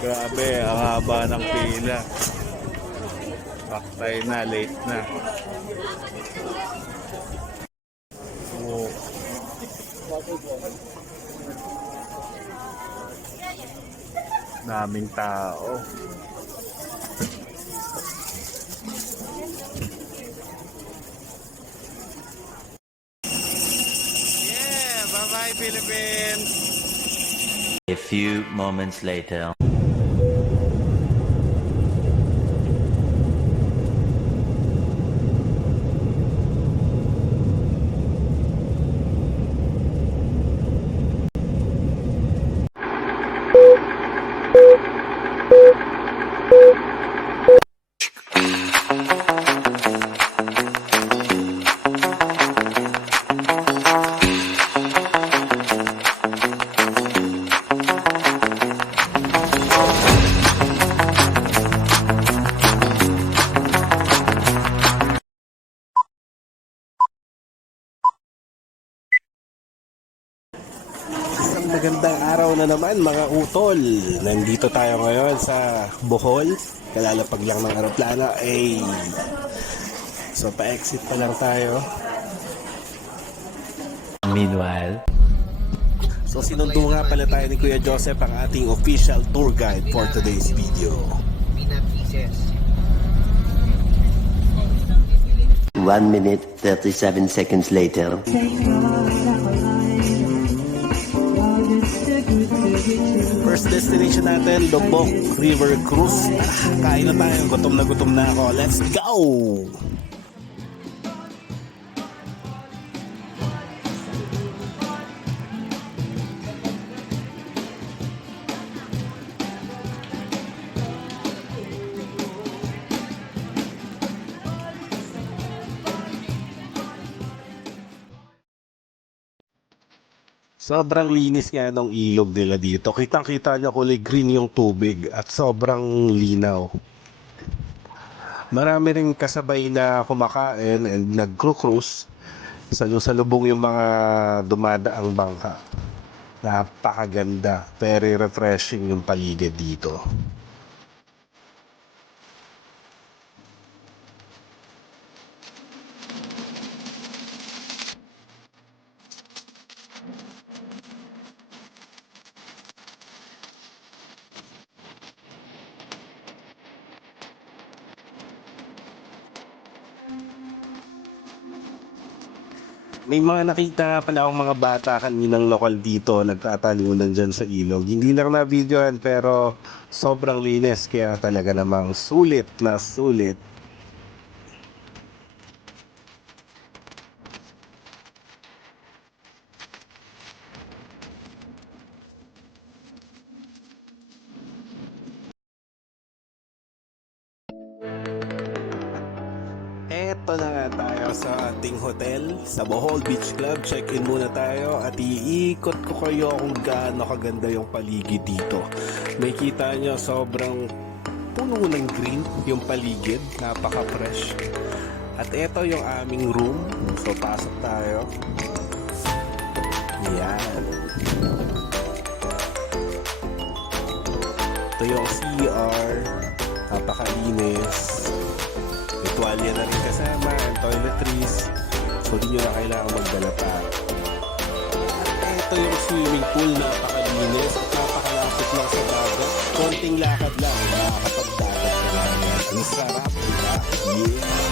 Grabe, ang haba ng pila. Paktay na, late na. Oh. Daming tao. Yeah, bye-bye Philippines! A few moments later. Isang magandang araw na naman mga utol. Nandito tayo ngayon sa Bohol. Kalalapag lang ng aeroplano. So pa-exit pa lang tayo. Meanwhile, So sinundo nga pala tayo ni Kuya Joseph, ang ating official tour guide for today's video. 1 minute 37 seconds later. First destination natin, Lubok River Cruise. Kain na tayo, gutom na ako. Let's go! Sobrang linis nga ng ilog nila dito. Kitang-kita niyo kulay green yung tubig at sobrang linaw. Marami rin kasabay na kumakain and nag-cruise. Salubong yung mga dumadaang bangka. Napakaganda. Very refreshing yung paligid dito. May mga nakita nga pala akong mga bata kaninang lokal dito nagtatalunan dyan sa ilog. Hindi lang na videohan pero sobrang linis kaya talaga namang sulit na sulit. Eto na nga tayo sa ating hotel sa Bohol Beach Club. Check-in muna tayo at iikot ko kayo kung gaano kaganda yung paligid dito. May kita nyo sobrang puno ng green yung paligid. Napaka-fresh. At eto yung aming room. So pasok tayo. Yan. Ito yung CR. Napakalinis. May tuwalya na rin kasama and toiletries. So di nyo na kailangan magdala pa. At ito yung swimming pool. Napakalinis at napakalapit lang sa dagat. Konting lakad lang. Nakakapagdagat ka lang. Ang sarap, diba? Yeah!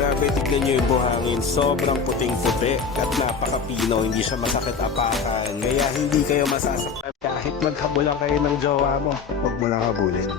Grabe, tignan nyo yung buhangin. Sobrang puting-puti at napakapino. Hindi siya masakit apakan. Kaya hindi kayo masasaktan. Kahit maghabulan kayo ng jowa mo, huwag mo lang habulin.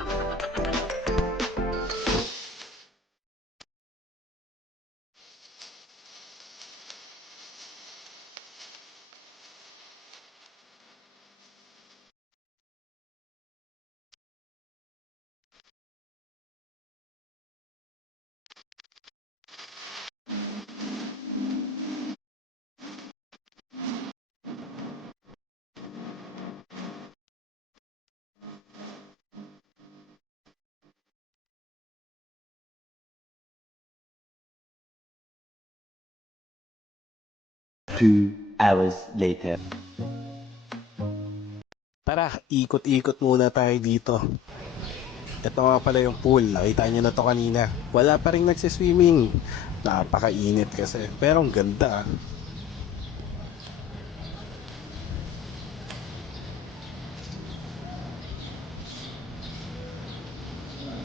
2 hours later. Tara, ikot-ikot muna tayo dito. Ito nga pala yung pool. Nakita nyo na to kanina. Wala pa rin nagsiswimming. Napakainit kasi. Pero ang ganda ah.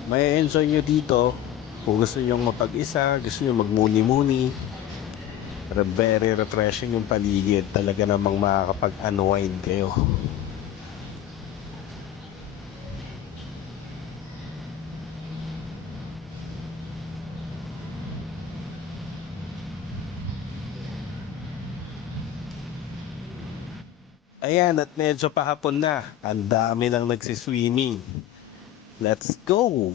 May enjoy nyo dito. Kung gusto nyo mapag-isa, gusto nyo magmuni-muni. Very refreshing yung paligid. Talaga namang makakapag-unwind kayo. Ayan, at medyo pahapon na. Ang dami nang nagsiswimming. Let's go!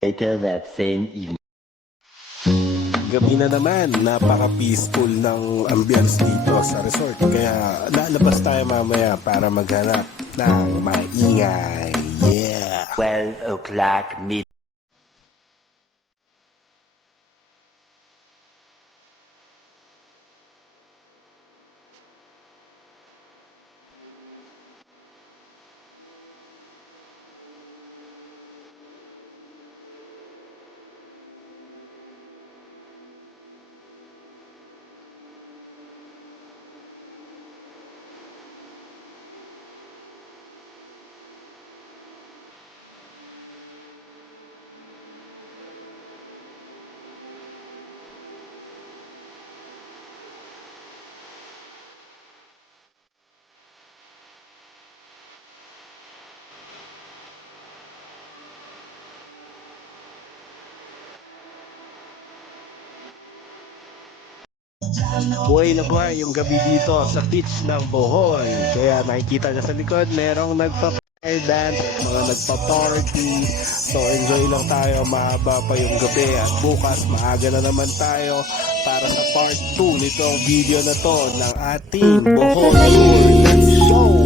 Later that same evening. Gabi na naman, napaka-peaceful ng ambience dito sa resort. Kaya lalabas tayo mamaya para maghanap ng maingay. Yeah! 12 o'clock midnight. Buhay na buhay yung gabi dito sa beach ng Bohol. Kaya nakikita nyo sa likod, merong nagpa-fire dance at mga nagpa-party. So enjoy lang tayo, mahaba pa yung gabi. At bukas maaga na naman tayo para sa part 2 nitong video na to ng ating Bohol Tour. Let's go!